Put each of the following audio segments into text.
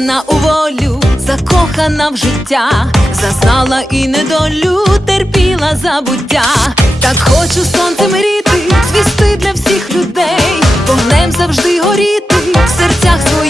Закохана у волю, закохана в життя, зазнала і недолю, терпіла забуття. Так хочу сонце мріти, звісти для всіх людей, вогнем завжди горіти в серцях своїх.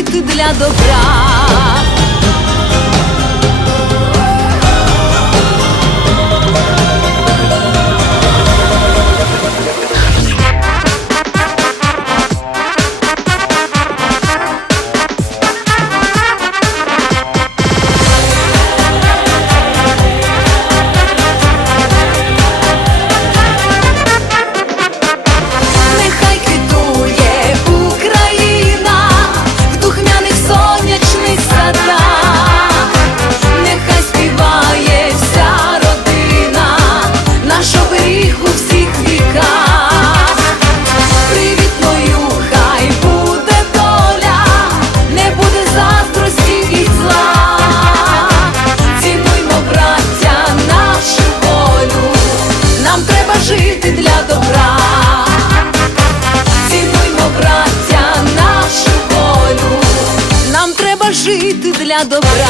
жити для добра. цінуймо, браття, нашу волю, нам треба жити для добра.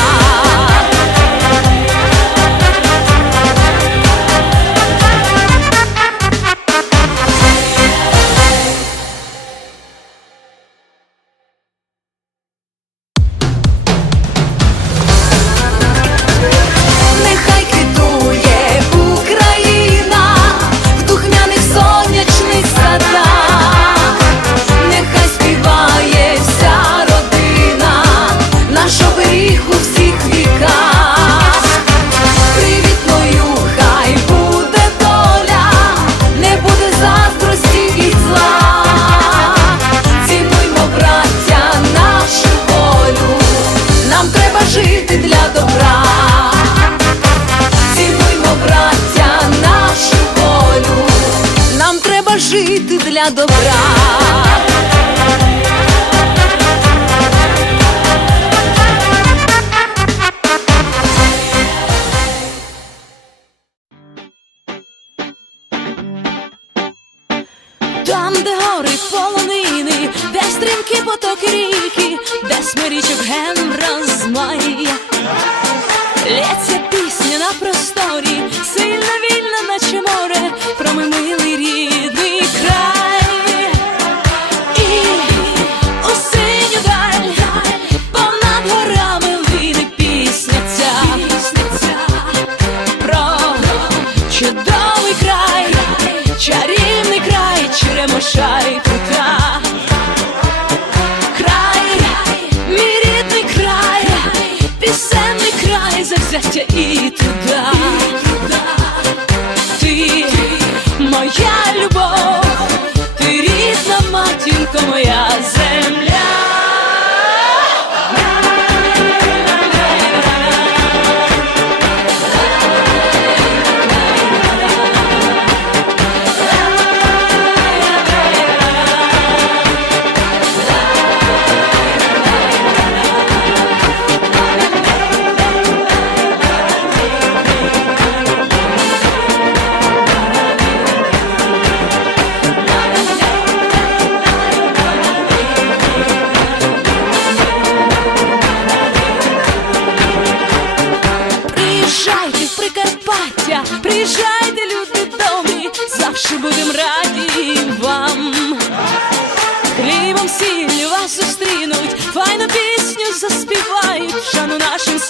поток ріки, де смирічок гем розмає, лється пісня на просторі. Марко моя.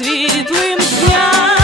Світлим дням.